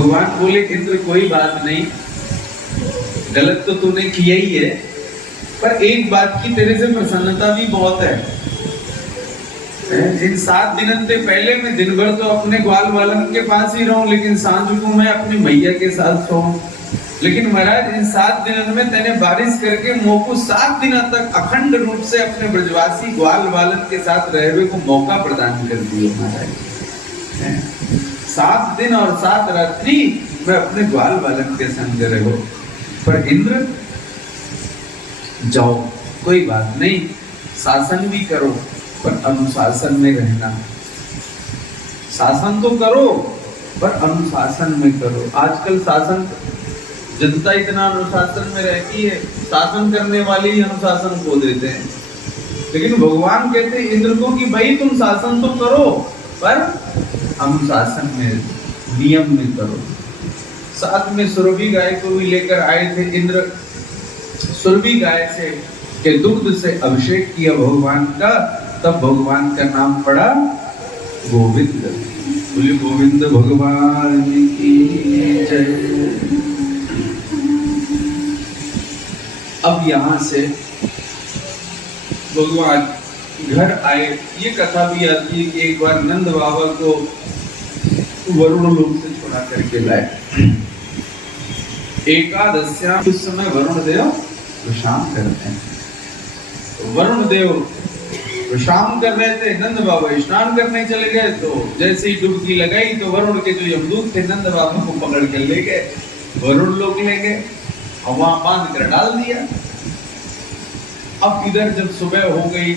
भगवान बोले इंद्र कोई बात नहीं, गलत तो तूने किया ही है, पर एक बात की तेरे से प्रसन्नता भी बहुत है। इन 7 दिनों से पहले मैं दिन भर तो अपने ग्वाल बालन के पास ही रहूं, लेकिन सांझ को मैं अपनी मैया के साथ सोऊं। लेकिन महाराज इन 7 दिनों में तेने बारिश करके मोको 7 दिनों तक अखंड रूप से अपने ब्रजवासी ग्वाल बालन के साथ रहने को मौका प्रदान कर दिया महाराज। 7 दिन और 7 रात्रि मैं अपने ग्वाल बालन के संग रहो। पर इंद्र जाओ कोई बात नहीं, शासन भी करो पर अनुशासन में रहना। शासन तो करो पर अनुशासन में करो। आजकल शासन, जनता इतना अनुशासन में रहती है, शासन करने वाले ही अनुशासन खो देते हैं। लेकिन भगवान कहते हैं इंद्र को कि भाई तुम शासन तो करो पर अनुशासन में, नियम में करो। साथ में सुरभि गाय को भी लेकर आए थे इंद्र। सुरभि गाय से के दुग्ध से अभिषेक किया भगवान का, तब भगवान का नाम पड़ा गोविंद। बोले गोविंद भगवान की जय। अब यहाँ से भगवान घर आए। ये कथा भी आती है कि एक बार नंद बाबा को वरुण लोक से छुड़ा करके लाए। एकादशियां उस समय वरुण देव विश्राम करते हैं। तो वरुण देव विश्राम कर रहे थे, नंद बाबा स्नान करने चले गए। तो जैसे ही डुबकी लगाई तो वरुण के जो यमदूत थे नंद बाबा को पकड़ के ले गए, वरुण लोक ले गए और वहां बांध कर डाल दिया। अब इधर जब सुबह हो गई,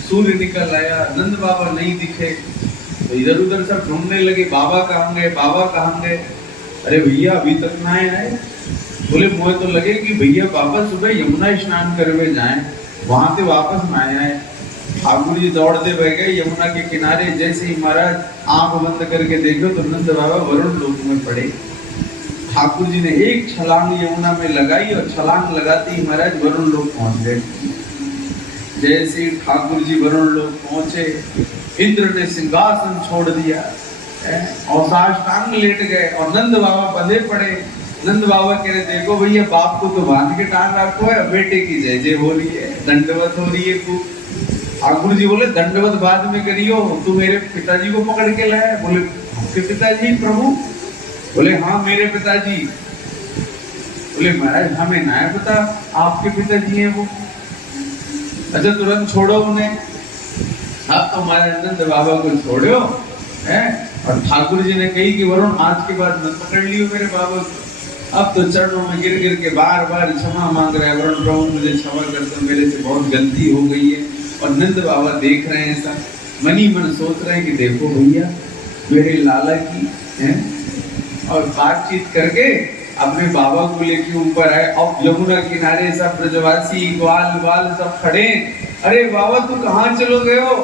सूर्य निकल आया, नंद बाबा नहीं दिखे, तो इधर उधर सब ढूंढने लगे, बाबा कहाँ गए, बाबा कहाँ गए। अरे भैया अभी तक ना आए। बोले मुझे तो लगे कि भैया वापस सुबह यमुना स्नान करवे जाएं, वहां से वापस ना आए। ठाकुर जी दौड़ते बह गए यमुना के किनारे। जैसे ही महाराज आंख बंद करके देखो तो नंद बाबा वरुण लोक में पड़े। ठाकुर जी ने एक छलांग यमुना में लगाई और छलांग लगाते ही महाराज वरुण लोक पहुंच गए। जैसे ही ठाकुर जी वरुण लोक पहुंचे, इंद्र ने सिंहासन छोड़ दिया और साष्टांग लेट गए और नंद बाबा बंधे पड़े। नंद बाबा कह रहे देखो भैया बाप को तो बांध के टांग रखो है, बेटे की जय जय हो रही है, दंडवत हो रही है खूब। ठाकुर जी बोले दंडवत बाद में करियो, तू मेरे पिताजी को पकड़ के लाया। बोले आपके पिताजी प्रभु? बोले हाँ मेरे पिताजी। बोले महाराज हमें ना है पता आपके पिताजी हैं वो। अच्छा तुरंत छोड़ो उन्हें। आप तो हमारे नंद बाबा को छोड़ो है। और ठाकुर जी ने कही कि वरुण आज के बाद मत पकड़ लियो मेरे बाबा को। अब तो चरणों में गिर गिर के बार बार क्षमा मांग रहा है, वरुण प्रभु मुझे क्षमा कर दो, मेरे से बहुत गलती हो गई है। और नंद बाबा देख रहे हैं, सब मनी मन सोच रहे हैं कि देखो भैया मेरे लाला की है। और बातचीत करके अपने बाबा को लेके ऊपर आए। अब यमुना किनारे सब ब्रजवासी ग्वाल बाल सब खड़े। अरे बाबा तू कहाँ चलो गए हो?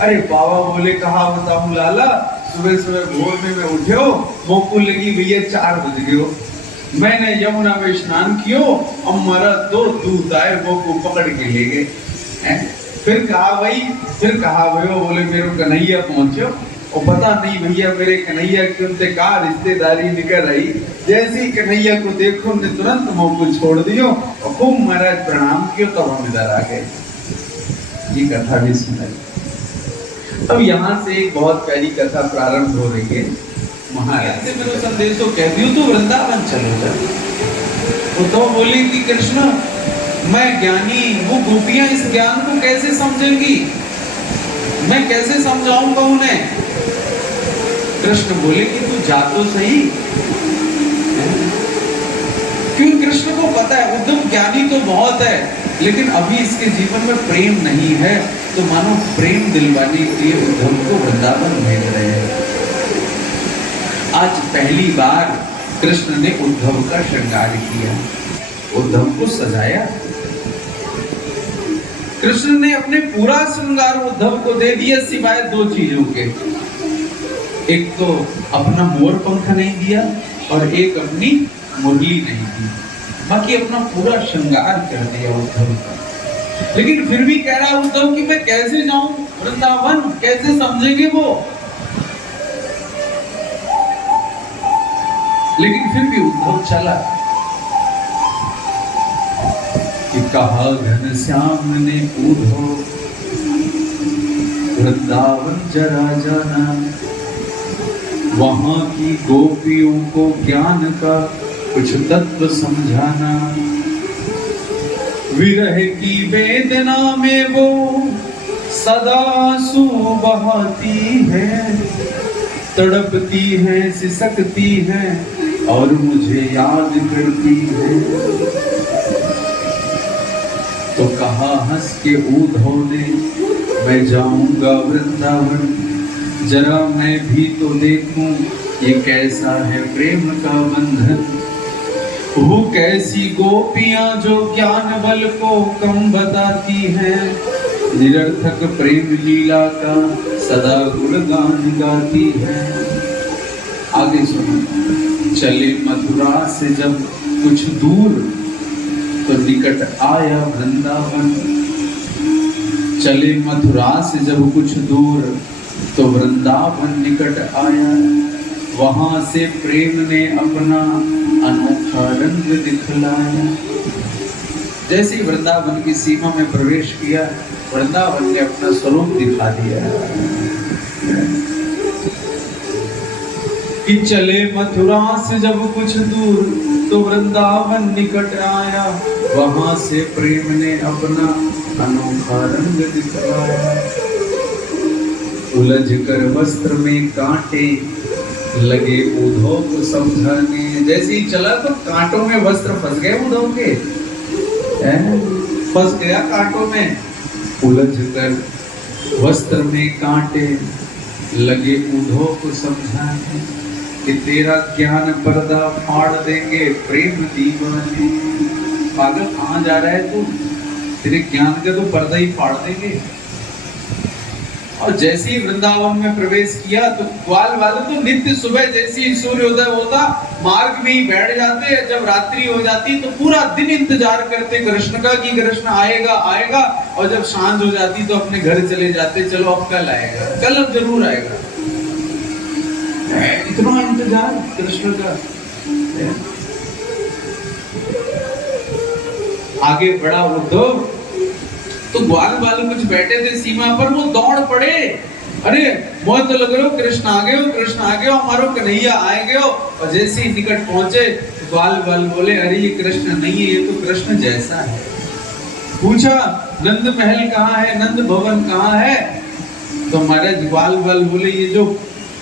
अरे बाबा बोले कहा बताऊं लाला, सुबह सुबह भोर में मैं उठे हो, मोको लगी भैया 4 बज गए हो। मैंने यमुना में स्नान कियो और हमारा 2 दूत आए, वो को पकड़ के ले गए। फिर कहा भाई, फिर कहा भयो, बोले मेरे कन्हैया पहुंचो और पता नहीं भैया मेरे कन्हैया की उनसे कहा रिश्तेदारी निकल आई। जैसे ही कन्हैया को देखो ने तुरंत मुंह को छोड़ दियो और खूब महाराज प्रणाम कियो, तब हम इधर आ गए। ये कथा भी सुनाई। अब यहाँ से एक बहुत प्यारी कथा प्रारंभ हो रही है। महाराज से मेरा संदेश कह दियो तो वृंदावन चलो जा। वो तो बोले कि कृष्ण मैं ज्ञानी, वो गोपियां इस ज्ञान को कैसे समझेंगी, मैं कैसे समझाऊंगा उन्हें। कृष्ण बोले कि तू जा तो सही। क्यों? कृष्ण को पता है उद्धव ज्ञानी तो बहुत है, लेकिन अभी इसके जीवन में प्रेम नहीं है, तो मानो प्रेम दिलवाने के लिए उद्धव को वृंदावन भेज रहे हैं। आज पहली बार कृष्ण ने उद्धव का श्रृंगार किया, उद्धव को सजाया। कृष्ण ने अपने पूरा श्रृंगार उद्धव को दे दिया, सिवाय 2 चीजों के। एक तो अपना मोर पंख नहीं दिया और एक अपनी मुरली नहीं दी। बाकी अपना पूरा श्रृंगार कर दिया उद्धव का। लेकिन फिर भी कह रहा उद्धव कि मैं कैसे जाऊं वृंदावन, कैसे समझेंगे वो। लेकिन फिर भी उद्धव चला कि कहा घनश्याम ने उद्धव वृंदावन जरा जाना, वहां की गोपियों को ज्ञान का कुछ तत्व समझाना। विरह की वेदना में वो सदा आंसू बहाती है, तड़पती है सिसकती है और मुझे याद करती है। तो कहा हंस के उद्धव ने, मैं जाऊंगा वृंदावन, जरा मैं भी तो देखूं ये कैसा है प्रेम का बंधन। वो कैसी गोपियां जो ज्ञान बल को कम बताती हैं, निरर्थक प्रेम लीला का सदा गुणगान गाती हैं। आगे सुनो। चले मथुरा से जब कुछ दूर, तो निकट आया वृंदावन। चले मथुरा से जब कुछ दूर, तो वृंदावन निकट आया। वहां से प्रेम ने अपना अनोखा रंग दिखलाया। जैसे ही वृंदावन की सीमा में प्रवेश किया, वृंदावन ने अपना स्वरूप दिखा दिया कि चले मथुरा से जब कुछ दूर, तो वृंदावन निकट आया। वहां से प्रेम ने अपना अनोखा रंग दिखलाया। उलझ कर वस्त्र में कांटे लगे उद्धव को समझाने। जैसे ही चला तो कांटों में वस्त्र फंस गए उद्धव के, फंस गया कांटों में। उलझ कर वस्त्र में कांटे लगे उद्धव को समझाने कि तेरा ज्ञान पर्दा फाड़ देंगे प्रेम दीवाने। पागल कहाँ जा रहा है तू, तेरे ज्ञान का तो पर्दा ही फाड़ देंगे। और जैसे ही वृंदावन में प्रवेश किया तो ग्वाल वाले तो नित्य सुबह जैसे ही सूर्योदय होता मार्ग में ही बैठ जाते। जब रात्रि हो जाती तो पूरा दिन इंतजार करते कृष्ण का कि कृष्ण आएगा आएगा, और जब सांझ हो जाती तो अपने घर चले जाते, चलो अब कल आएगा, कल अब जरूर आएगा। इतना इंतजार कृष्ण का। आगे बढ़ा उद्धव तो ग्वाल वाले कुछ बैठे थे सीमा पर, वो दौड़ पड़े। अरे मोह तो लग रहे हो कृष्ण आ गए हो, कृष्ण आ गए हो, हमारो कन्हैया आए गए हो। और जैसे ही निकट पहुंचे ग्वाल वाल बोले, अरे ये कृष्ण नहीं है, ये तो कृष्ण जैसा है। पूछा नंद महल कहाँ है, नंद भवन कहाँ है? तो महाराज ग्वाल वाल बोले, ये जो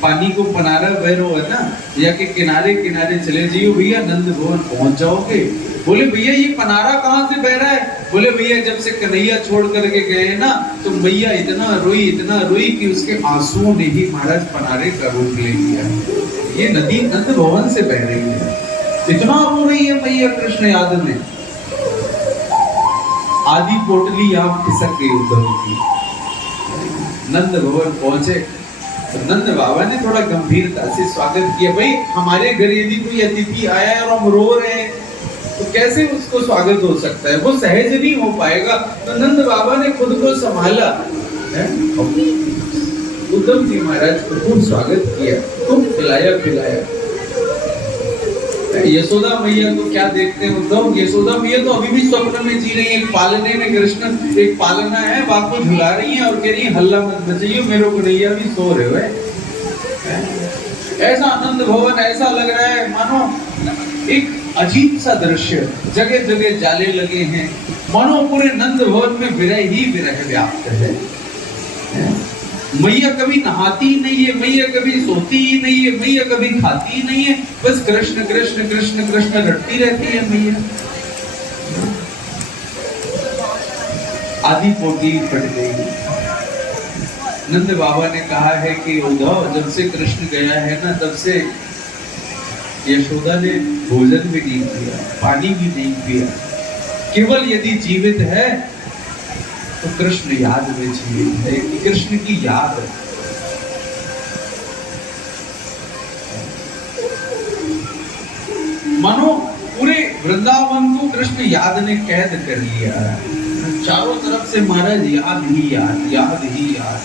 पानी को पनारा बह रहा है ना, या के किनारे किनारे चले जाइयो भैया, नंद भवन पहुंच जाओगे। बोले भैया ये पनारा कहाँ से बह रहा है? बोले भैया जब से कन्हैया छोड़ करके गए ना, तो मैया इतना रोई कि उसके आंसुओं ने ही महाराज पनारे का रूप ले लिया। ये नदी नंद भवन से बह रही है, इतना रो रही है मैया कृष्ण याद में। आधी पोटली आप खिसक गई उद्धव की। नंद भवन पहुंचे तो नंद बाबा ने थोड़ा गंभीरता से स्वागत किया। भाई हमारे घर यदि कोई अतिथि आया है और हम रो रहे हैं तो कैसे उसको स्वागत हो सकता है, वो सहज नहीं हो पाएगा। तो नंद बाबा ने खुद को संभाला, उद्धव जी महाराज को खूब स्वागत किया, खूब खिलाया पिलाया। यशोदा मैया को क्या देखते हैं उद्धव? यशोदा मैया तो अभी भी स्वप्न में जी रही है। एक पालने में कृष्ण, एक पालना है, बाप को झुला रही है और कह रही है हल्ला मत मचाइए, मेरे को नैया भी सो रहे हैं। ऐसा आनंद भवन ऐसा लग रहा है मानो एक अजीब सा दृश्य, जगह जगह जाले लगे हैं, मानो पूरे नंद भवन में विरह ही विरह व्याप्त है। मैया कभी नहाती नहीं है, मैया कभी सोती ही नहीं है, मैया कभी खाती ही नहीं है, बस कृष्ण कृष्ण कृष्ण कृष्ण रटती रहती है मैया। आधी पोटी फट गई। नंद बाबा ने कहा है कि उद्धव जब से कृष्ण गया है ना, तब से यशोदा ने भोजन भी नहीं किया, पानी भी नहीं पिया। केवल यदि जीवित है तो कृष्ण याद में जीवित है, कृष्ण की याद। मानो पूरे वृंदावन को कृष्ण याद ने कैद कर लिया। चारों तरफ से महाराज याद ही याद, याद ही याद।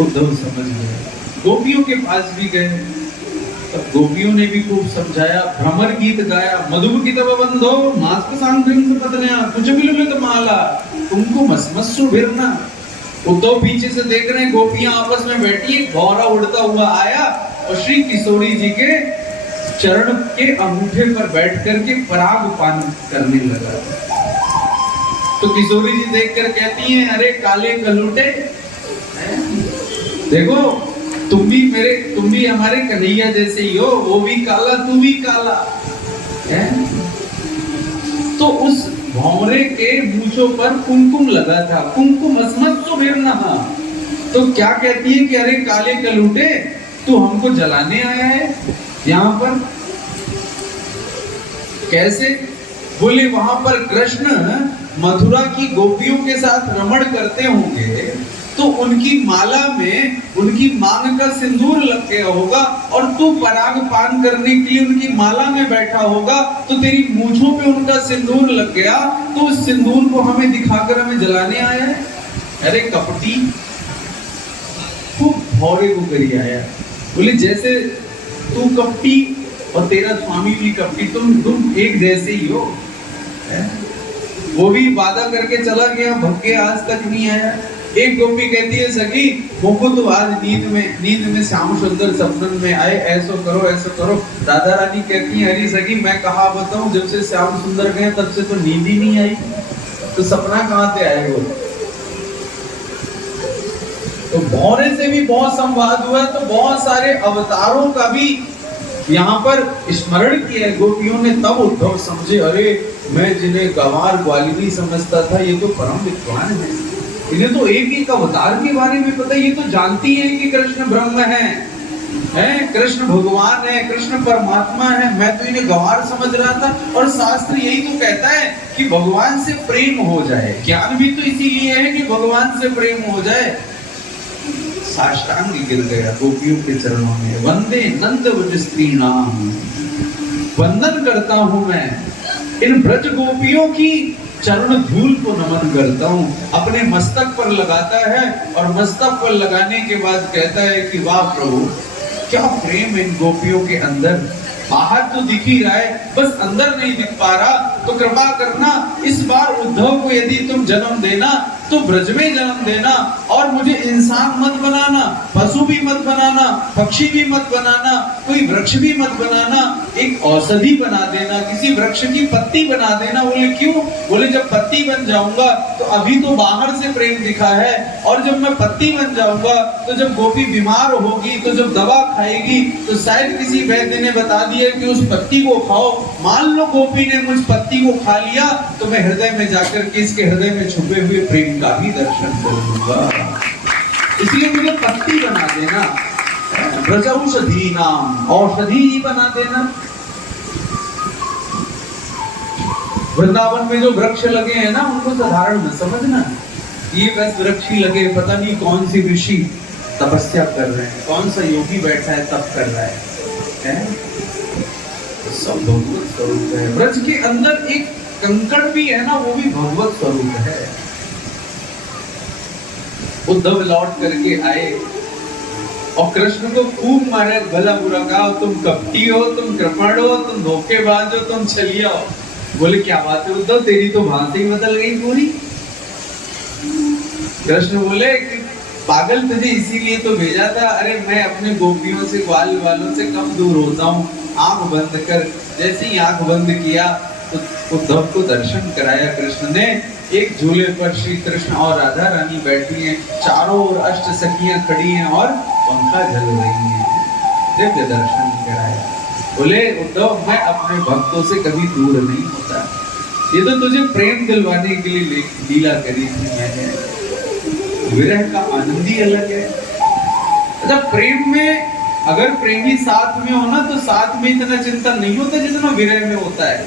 उद्धव समझ गए, गोपियों के पास भी गए, तब गोपियों ने भी खूब समझाया, भ्रमर गीत गाया, मधुब गीत बंधो मास्क सांग्रिंग पतनया कुछ बिलुलित माला तुमको मसमस्सु भिरना। उद्धव पीछे से देख रहे हैं, गोपियां आपस में बैठी, एक भौरा उड़ता हुआ आया और श्री किशोरी जी के चरण के अंगूठे पर बैठ करके पराग पान करने लगा। तो किशोरी जी देखकर कहती हैं, अरे काले कलूटे, देखो तुम भी हमारे कन्हैया जैसे ही हो, वो भी काला तू भी काला है। तो उस भौरे के मूंछों पर कुमकुम लगा था, कुमकुम अस्मत्सु भिर्नहा। तो क्या कहती है कि अरे काले कलूटे, तू हमको जलाने आया है यहाँ पर? कैसे? बोले वहां पर कृष्ण मथुरा की गोपियों के साथ रमण करते होंगे, तो उनकी माला में उनकी मांग का सिंदूर लग गया होगा और तू पराग पान करने के लिए उनकी माला में बैठा होगा, तो तेरी मूंछों पे उनका सिंदूर लग गया, तो उस सिंदूर को हमें दिखाकर हमें जलाने आया है। अरे कपटी, खूब भौरे को करी आया। बोले जैसे तू कपटी और तेरा स्वामी भी कपटी, तुम एक जैसे ही हो। वो भी वादा करके चला गया, भग के आज तक नहीं आया। एक गोपी कहती है, सखी मुझको तो आज नींद में श्याम सुंदर सपन में आए, ऐसो करो। राधा रानी कहती है, अरे सखी मैं कहा बताऊं, जब से श्याम सुंदर गए तब से तो नींद ही नहीं आई, तो सपना कहां से आएगा? तो भौरे से भी बहुत संवाद हुआ, तो बहुत सारे अवतारों का भी यहाँ पर स्मरण किया है गोपियों ने। तब उद्धव समझे, अरे मैं जिन्हें गंवार ग्वालिनी समझता था, ये तो परम विद्वान है, इन्हें तो एक अवतार के बारे में पता है, ये तो जानती है कि कृष्ण ब्रह्म है, कृष्ण भगवान है, कृष्ण परमात्मा है। मैं तो इन्हें गंवार समझ रहा था। और शास्त्र यही तो कहता है कि भगवान से प्रेम हो जाए, ज्ञान भी तो इसीलिए है कि भगवान से प्रेम हो जाए। साष्टांग गिर गया गोपियों के चरणों में, वंदे नंद व्रज स्त्रीणाम, वंदन करता हूं मैं इन ब्रज गोपियों की चरण धूल को नमन करता हूं। अपने मस्तक पर लगाता है और मस्तक पर लगाने के बाद कहता है कि वाह प्रभु, क्या प्रेम इन गोपियों के अंदर, बाहर तो दिख ही रहा है, बस अंदर नहीं दिख पा रहा। तो कृपा करना, इस बार उद्धव को यदि तुम जन्म देना तो ब्रज में जन्म देना, और मुझे इंसान मत बनाना, पशु भी मत बनाना, पक्षी भी मत बनाना, कोई वृक्ष भी मत बनाना, एक औषधि बना देना, किसी वृक्ष की पत्ती बना देना। बोले क्यों? बोले जब पत्ती बन जाऊंगा तो अभी तो बाहर से प्रेम दिखा है, और जब मैं पत्ती बन जाऊंगा तो जब गोपी बीमार होगी, तो जब दवा खाएगी, तो शायद किसी वैद्य ने बता दिया कि उस पत्ती को खाओ। मान लो गोपी ने मुझ पत्ती को खा लिया, तो मैं हृदय में जाकर के इसके हृदय में छुपे हुए प्रेम का भी दर्शन करूंगा। इसलिए मुझे पत्ती बना देना, ब्रजौषधि नाम, औषधि ही बना देना। वृंदावन में जो वृक्ष लगे हैं ना, उनको साधारण न समझना, ये बस वृक्ष ही लगे, पता नहीं कौन सी ऋषि तपस्या कर रहे हैं, कौन सा योगी बैठा है तप कर रहा है? सब भगवत स्वरूप है। ब्रज के अंदर एक कंकड़ भी है ना, वो भी भगवत स्वरूप है। उद्धव लौट करके आए और कृष्ण को खूब मारे, भला बुरा कहा, तुम कपटी हो, तुम कृपण हो, तुम धोखेबाज हो, तुम छलिया हो। बोले क्या बात है उद्धव, तेरी तो भांति ही बदल गई पूरी। कृष्ण बोले कि पागल, तुझे इसीलिए तो भेजा था। अरे मैं अपने गोपियों से, ग्वाल वालों से कम दूर होता हूँ। आंख बंद कर, जैसे ही आंख बंद किया तो उद्धव को दर्शन कराया कृष्ण ने। एक झूले पर श्री कृष्ण और राधा रानी बैठी हैं, चारों ओर अष्ट सखियां खड़ी हैं और पंखा झल रही हैं। दिव्य दर्शन कराया। बोले उद्धव, मैं अपने भक्तों से कभी दूर नहीं होता, ये तो तुझे प्रेम दिलवाने के लिए लीला करी थी मैंने। विरह का आनंद ही अलग है। अच्छा, प्रेम में अगर प्रेमी साथ में हो ना, तो साथ में इतना चिंता नहीं होता जितना विरह में होता है।